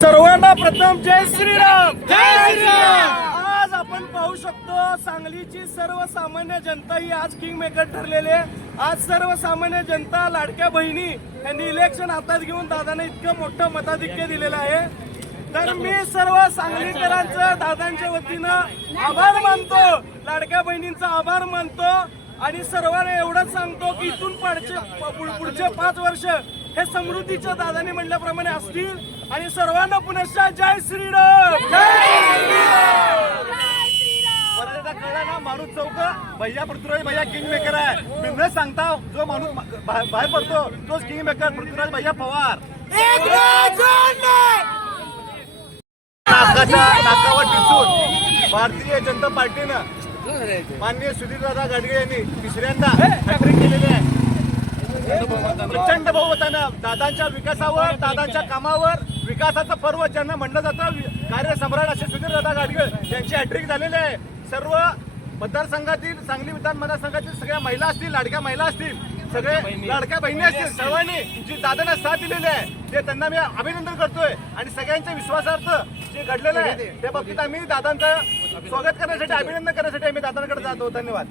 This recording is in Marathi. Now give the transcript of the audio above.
सर्वांना प्रथम जय श्रीराम. जय श्रीराम. आज आपण पाहू शकतो सांगलीची सर्वसामान्य जनता ही आज किंग मेकर ठरलेली आहे. आज सर्वसामान्य जनता लाडक्या बहिणी यांनी इलेक्शन हातात घेऊन दादाने इतकं मोठं मताधिक्य दिलेलं आहे. तर मी सर्व सांगलीकरांचं दादांच्या वतीनं आभार मानतो. लाडक्या बहिणींचा आभार मानतो. आणि सर्वांना एवढंच सांगतो की इथून पुढचे पुढ- पुढचे पाच वर्ष हे समृद्धीच्या दादाने म्हणल्याप्रमाणे असतील. आणि सर्वांना पुनश्च जय श्रीराम! परत एकदा कळलं ना माणूस चौक? भैया पृथ्वीराज भैया किंग मेकर आहे. मी न सांगता जो माणूस बाहेर पडतो तोच किंग मेकर पृथ्वीराज भैया पवार. नाकाच्या नाकावर टिचून भारतीय जनता पार्टीनं माननीय सुधीरदादा गाडगे यांनी तिसऱ्यांदा हॅट्रिक केलेली आहे. प्रचंड बहुमतानं. दादांच्या विकासावर दादांच्या कामावर विकासाचं पर्व ज्यांना म्हणलं जातं वि- कार्यसम्राट असे सुधीरदादा गाडगे यांची हॅट्रिक झालेली आहे. सर्व मतदारसंघातील सांगली विधान मतदारसंघातील सगळ्या महिला असतील लाडक्या महिला असतील सगळे लाडक्या बहिणी असतील सर्वांनी जी दादांना साथ दिलेली आहे ते त्यांना मी अभिनंदन करतोय. आणि सगळ्यांच्या विश्वासार्थ जे घडलेलं आहे त्या बाबतीत आम्ही दादांचं स्वागत करण्यासाठी अभिनंदन करण्यासाठी आम्ही दादांकडे जातो धन्यवाद.